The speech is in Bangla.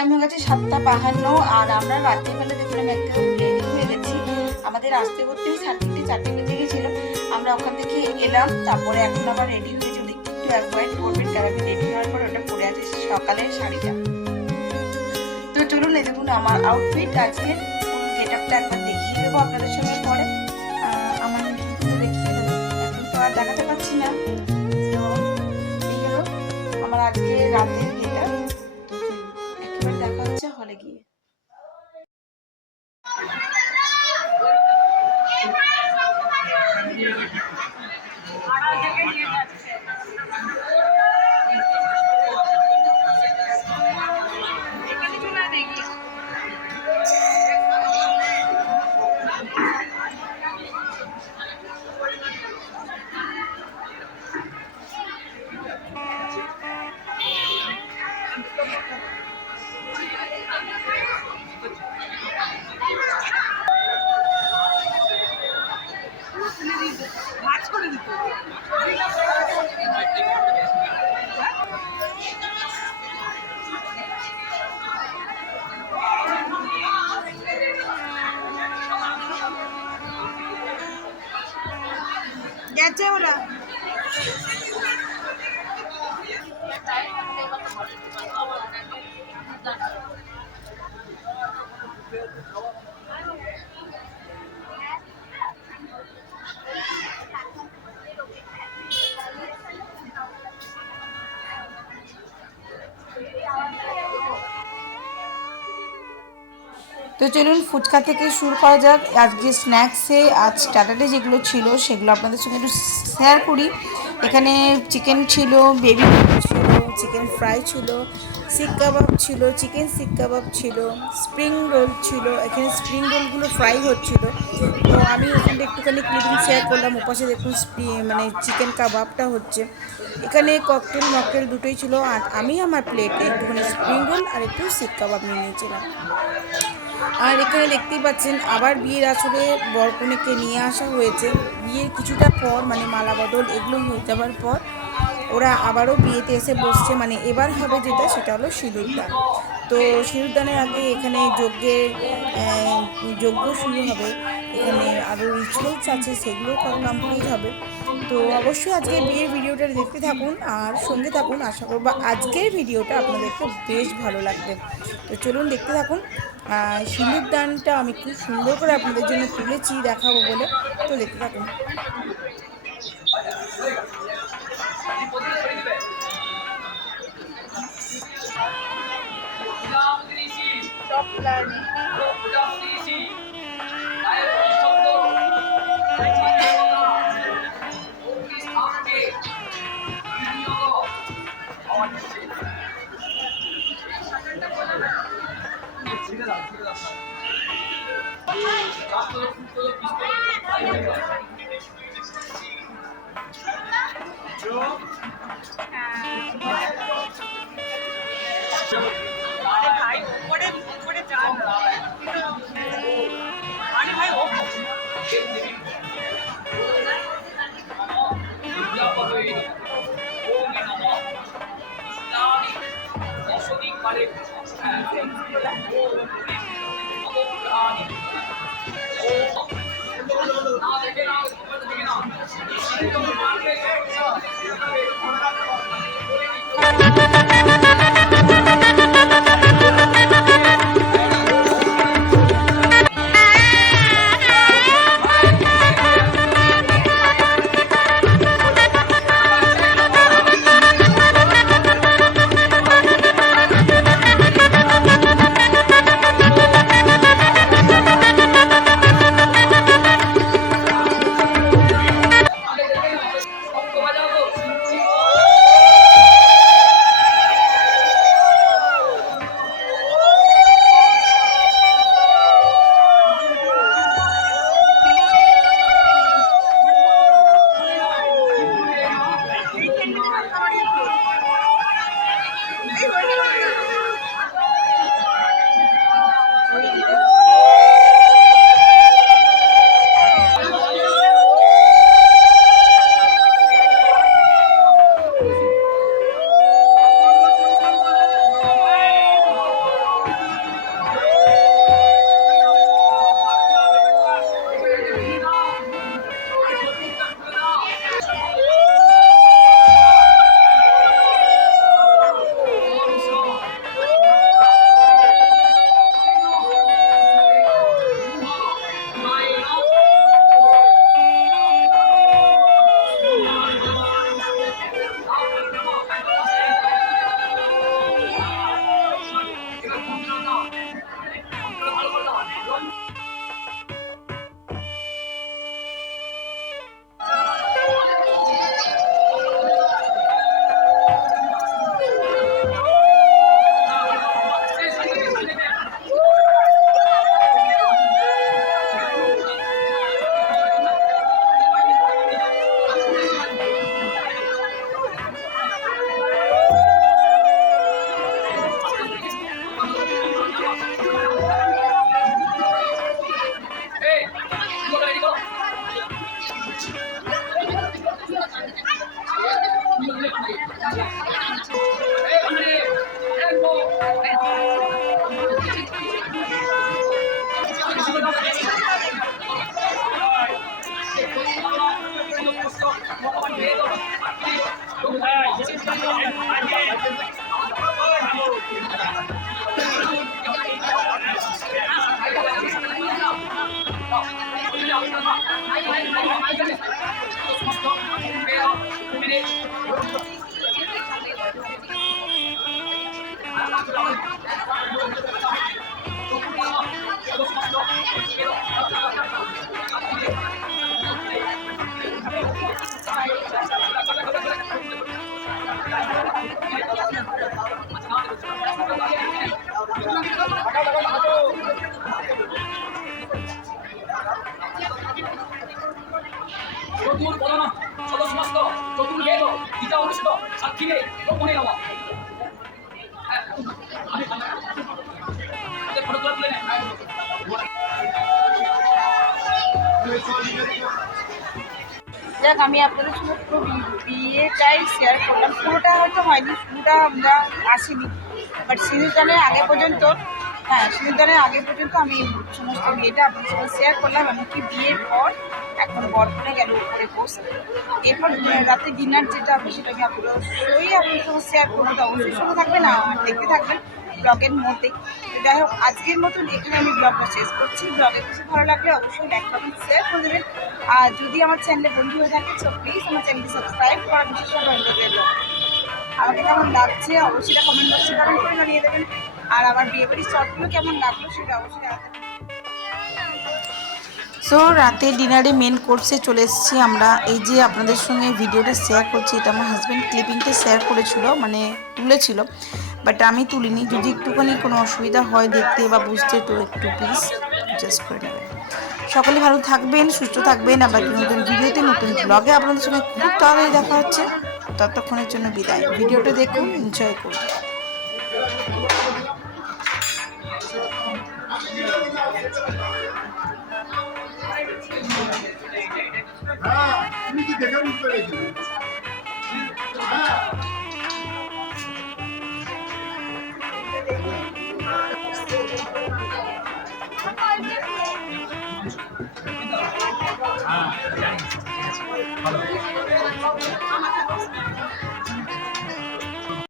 টাইম হয়ে গেছে 7:52 আর আমরা রাত্রিবেলা দেখুন আমি একদম রেডি হয়ে গেছি। আমাদের আসতে করতেই 3:30-4টে বেজে গেছিল। আমরা ওখান থেকে এলাম, তারপরে এখন আবার রেডি হয়ে চলি। একটু অ্যাভয়েড করবেন কারণ আমি রেডি হওয়ার পর ওটা পরে আছে সকালের শাড়িটা। তো চলুন এই দেখুন আমার আউটফিট, আজকে গেট আপটা একবার দেখিয়ে দেবো আপনাদের সঙ্গে পরে। আমার কিন্তু দেখিয়ে দেবো, এখন তো আর দেখাতে পারছি না। তো এই হলো আমার আজকে রাতের গেট আপ। তো চলুন একেবারে দেখা হচ্ছে হলে গিয়ে। গেছে ওরা। তো চলুন ফুচকা থেকে শুরু করা যাক। আজকে স্ন্যাক্সে আজ স্টার্টারে যেগুলো ছিল সেগুলো আপনাদের সঙ্গে একটু শেয়ার করি। এখানে চিকেন ছিল, বেবি ছিল, চিকেন ফ্রাই ছিল, শিক কাবাব ছিল, চিকেন শিক কাবাব ছিল, স্প্রিং রোল ছিল। এখানে স্প্রিং রোলগুলো ফ্রাই হচ্ছিল। তো আমি ওখানটা একটুখানি ক্লিপিং শেয়ার করলাম। ওপাশে দেখুন মানে চিকেন কাবাবটা হচ্ছে। এখানে ককটেল মকটেল দুটোই ছিল। আর আমি আমার প্লেটে একটুখানি স্প্রিং রোল আর একটু শিক কাবাব নিয়ে নিয়েছিলাম। আর এখানে দেখতেই পাচ্ছেন আবার বিয়ের আসরে বরকনেকে নিয়ে আসা হয়েছে। বিয়ের কিছুটা পর মানে মালা বদল এগুলো হয়ে যাওয়ার পর ওরা আবারও বিয়েতে এসে বসছে। মানে এবার হবে যেটা সেটা হলো সিঁদুরদান। তো সিঁদুরদানের আগে এখানে যজ্ঞ শুরু হবে। এখানে আরও রিচুয়ালস আছে, সেগুলো কমপ্লিট হবে। তো অবশ্যই আজকে বিয়ের ভিডিওটা দেখতে থাকুন আর সঙ্গে থাকুন। আশা করব আজকের ভিডিওটা আপনাদেরকে বেশ ভালো লাগবে। তো চলুন দেখতে থাকুন। সিঁদুরদানটা আমি খুব সুন্দর করে আপনাদের জন্য তুলেছি দেখাবো বলে। তো দেখতে থাকুন। চতুর পদনা সদস্যমস্ত চতুর্বেদ গীতা অনুষ্ঠিত সাক্ষীরে গোপনে নম। যাক, আমি আপনাদের সঙ্গে পুরো বিয়েটাই শেয়ার করলাম। পুরোটা হয়তো হয়নি, পুরোটা আমরা আসিনি, বাট সিঁদুরদানের আগে পর্যন্ত, হ্যাঁ সিঁদুরদানের আগে পর্যন্ত আমি সমস্ত বিয়েটা আপনাদের সঙ্গে শেয়ার করলাম। এমনকি বিয়ের পর এখন বরপনে গেল উপরে বসে, এরপর রাতে ডিনার যেটা হবে সেটা আমি অবশ্যই আপনাদের সঙ্গে শেয়ার করবো। তো অবশ্যই সঙ্গে থাকবেন, দেখতে থাকবেন ব্লগের মধ্যে। যাই হোক, আজকের মতন এখানে আমি ব্লগটা শেষ করছি। ব্লগে কিছু ভালো লাগলে অবশ্যই লাইক কমেন্ট শেয়ার করে দেবেন। আর যদি আমার চ্যানেলে বন্ধু হয়ে থাকে তো প্লিজ আমার চ্যানেলটি সাবস্ক্রাইব করা বিশেষভাবে অনুরোধ রইল। আমাকে কেমন লাগছে অবশ্যই কমেন্ট বক্সে কমেন্ট করে জানিয়ে দেবেন। আর আমার বিয়েবাড়ির শর্টগুলো কেমন লাগলো সেটা অবশ্যই জানাতে। সো রাতে ডিনারে মেন কোর্সে চলে এসেছি আমরা। এই যে আপনাদের সঙ্গে ভিডিওটা শেয়ার করছি, এটা আমার হাজব্যান্ড ক্লিপিংটা শেয়ার করেছিল, মানে তুলেছিল, বাট আমি তুলিনি। যদি একটুখানি কোনো অসুবিধা হয় দেখতে বা বুঝতে তো একটু প্লিজ অ্যাডজাস্ট করে নেবেন। সকলে ভালো থাকবেন, সুস্থ থাকবেন। আবার নতুন ভিডিওতে নতুন ব্লগে আপনাদের সঙ্গে খুব তাড়াতাড়ি দেখা হচ্ছে। ততক্ষণের জন্য বিদায়। ভিডিওটা দেখুন, এনজয় করুন। তুমি কি দেখে বুঝতে পেরেছিলে? হ্যাঁ,